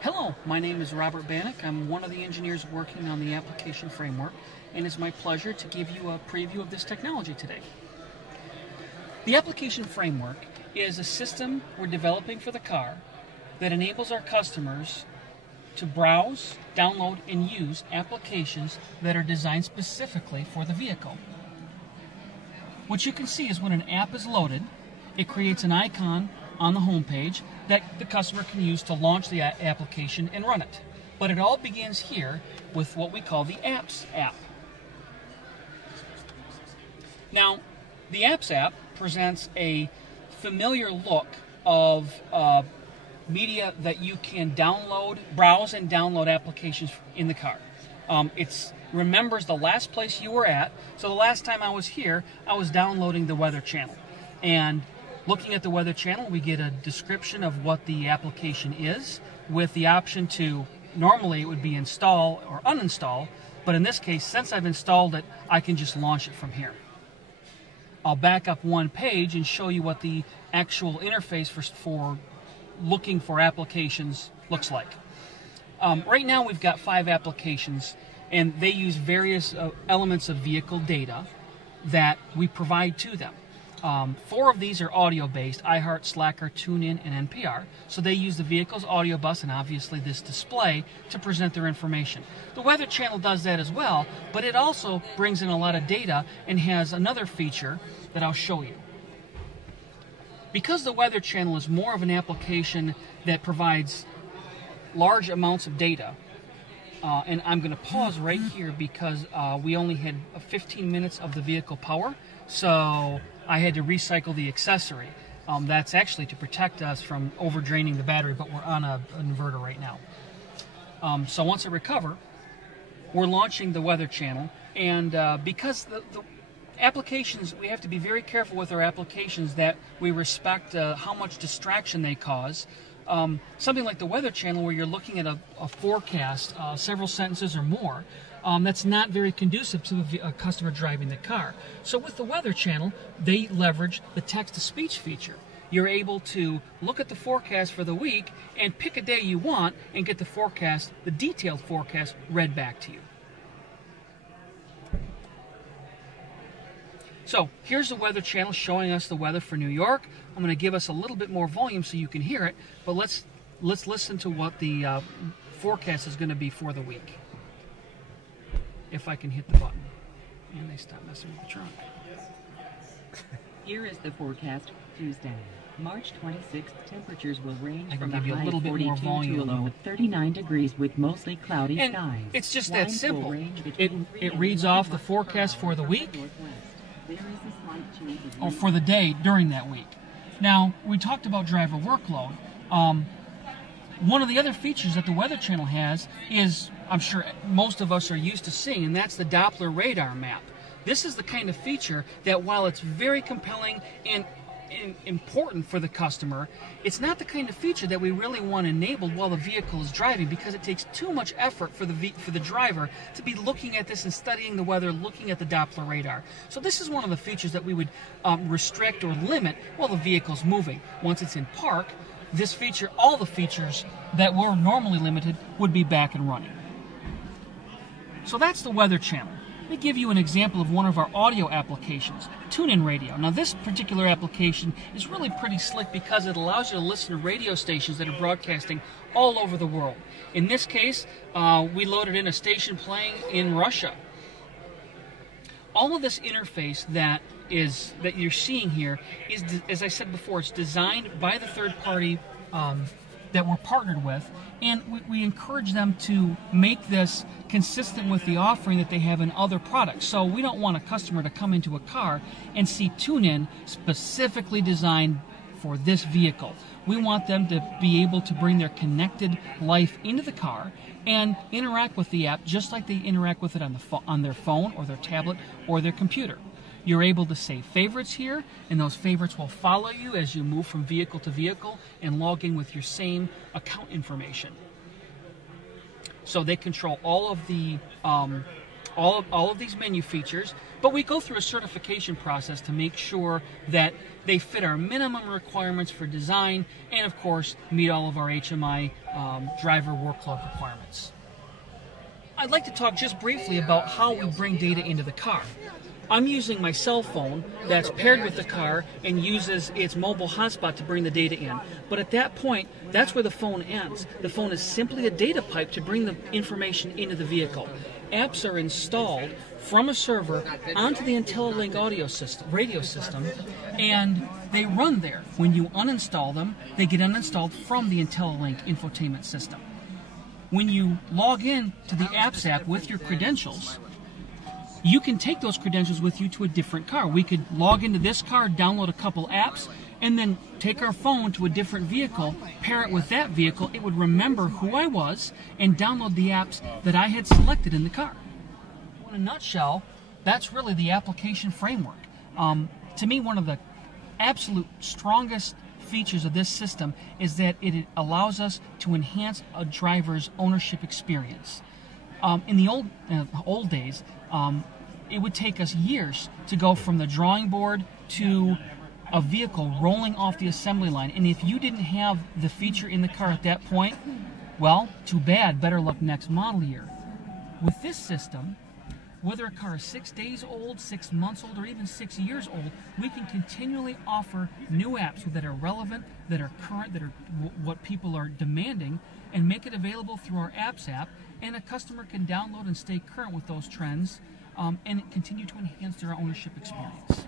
Hello, my name is Robert Bannock. I'm one of the engineers working on the application framework, and it's my pleasure to give you a preview of this technology today. The application framework is a system we're developing for the car that enables our customers to browse, download, and use applications that are designed specifically for the vehicle. What you can see is when an app is loaded, it creates an icon on the home page that the customer can use to launch the application and run it. But it all begins here with what we call the Apps app. Now, the Apps app presents a familiar look of media that you can download, browse and download applications in the car. It remembers the last place you were at. So the last time I was here, I was downloading the Weather Channel. And looking at the Weather Channel, we get a description of what the application is with the option to, normally it would be install or uninstall, but in this case, since I've installed it, I can just launch it from here. I'll back up one page and show you what the actual interface for looking for applications looks like. Right now we've got 5 applications, and they use various elements of vehicle data that we provide to them. 4 of these are audio-based: iHeart, Slacker, TuneIn, and NPR. So they use the vehicle's audio bus and obviously this display to present their information. The Weather Channel does that as well, but it also brings in a lot of data and has another feature that I'll show you. Because the Weather Channel is more of an application that provides large amounts of data, and I'm going to pause right here because we only had 15 minutes of the vehicle power, so I had to recycle the accessory. That's actually to protect us from over-draining the battery, but we're on an inverter right now. So once I recover, we're launching the Weather Channel, and because the applications, we have to be very careful with our applications that we respect how much distraction they cause. Something like the Weather Channel, where you're looking at a forecast, several sentences or more, that's not very conducive to a customer driving the car. So with the Weather Channel, they leverage the text-to-speech feature. You're able to look at the forecast for the week and pick a day you want and get the forecast, the detailed forecast, read back to you. So here's the Weather Channel showing us the weather for New York. I'm going to give us a little bit more volume so you can hear it, but let's listen to what the forecast is going to be for the week. If I can hit the button. And they stop messing with the trunk. Here is the forecast. Tuesday, March 26th. Temperatures will range from a a high little of bit 42 more volume. to a low of 39 degrees with mostly cloudy And skies. it's just that Winds simple. will range It between 3 and reads 11 off the miles per forecast hour for the week northwest. There is a slight change of or wind. for the day during that week. Now, we talked about driver workload. One of the other features that the Weather Channel has is, I'm sure most of us are used to seeing, and that's the Doppler Radar Map. This is the kind of feature that, while it's very compelling and important for the customer, it's not the kind of feature that we really want enabled while the vehicle is driving, because it takes too much effort for the driver to be looking at this and studying the weather, looking at the Doppler radar. So this is one of the features that we would restrict or limit while the vehicle's moving. Once it's in park, this feature, all the features that were normally limited, would be back and running. So that's the Weather Channel. Let me give you an example of one of our audio applications, TuneIn Radio. Now this particular application is really pretty slick because it allows you to listen to radio stations that are broadcasting all over the world. In this case, we loaded in a station playing in Russia. All of this interface that you're seeing here is, as I said before, it's designed by the third party that we're partnered with, and we encourage them to make this consistent with the offering that they have in other products. So we don't want a customer to come into a car and see TuneIn specifically designed for this vehicle. We want them to be able to bring their connected life into the car and interact with the app just like they interact with it on their phone or their tablet or their computer. You're able to save favorites here, and those favorites will follow you as you move from vehicle to vehicle and log in with your same account information. So they control all of all of these menu features, but we go through a certification process to make sure that they fit our minimum requirements for design and, of course, meet all of our HMI driver workload requirements. I'd like to talk just briefly about how we bring data into the car. I'm using my cell phone that's paired with the car and uses its mobile hotspot to bring the data in. But at that point, that's where the phone ends. The phone is simply a data pipe to bring the information into the vehicle. Apps are installed from a server onto the IntelliLink radio system, and they run there. When you uninstall them, they get uninstalled from the IntelliLink infotainment system. When you log in to the Apps app with your credentials, you can take those credentials with you to a different car. We could log into this car, download a couple apps, and then take our phone to a different vehicle, pair it with that vehicle. It would remember who I was and download the apps that I had selected in the car. In a nutshell, that's really the application framework. To me, one of the absolute strongest features of this system is that it allows us to enhance a driver's ownership experience. In the old days, it would take us years to go from the drawing board to a vehicle rolling off the assembly line. And if you didn't have the feature in the car at that point, well, too bad, better luck next model year. With this system, whether a car is 6 days old, 6 months old, or even 6 years old, we can continually offer new apps that are relevant, that are current, that are what people are demanding, and make it available through our Apps app, and a customer can download and stay current with those trends and continue to enhance their ownership experience.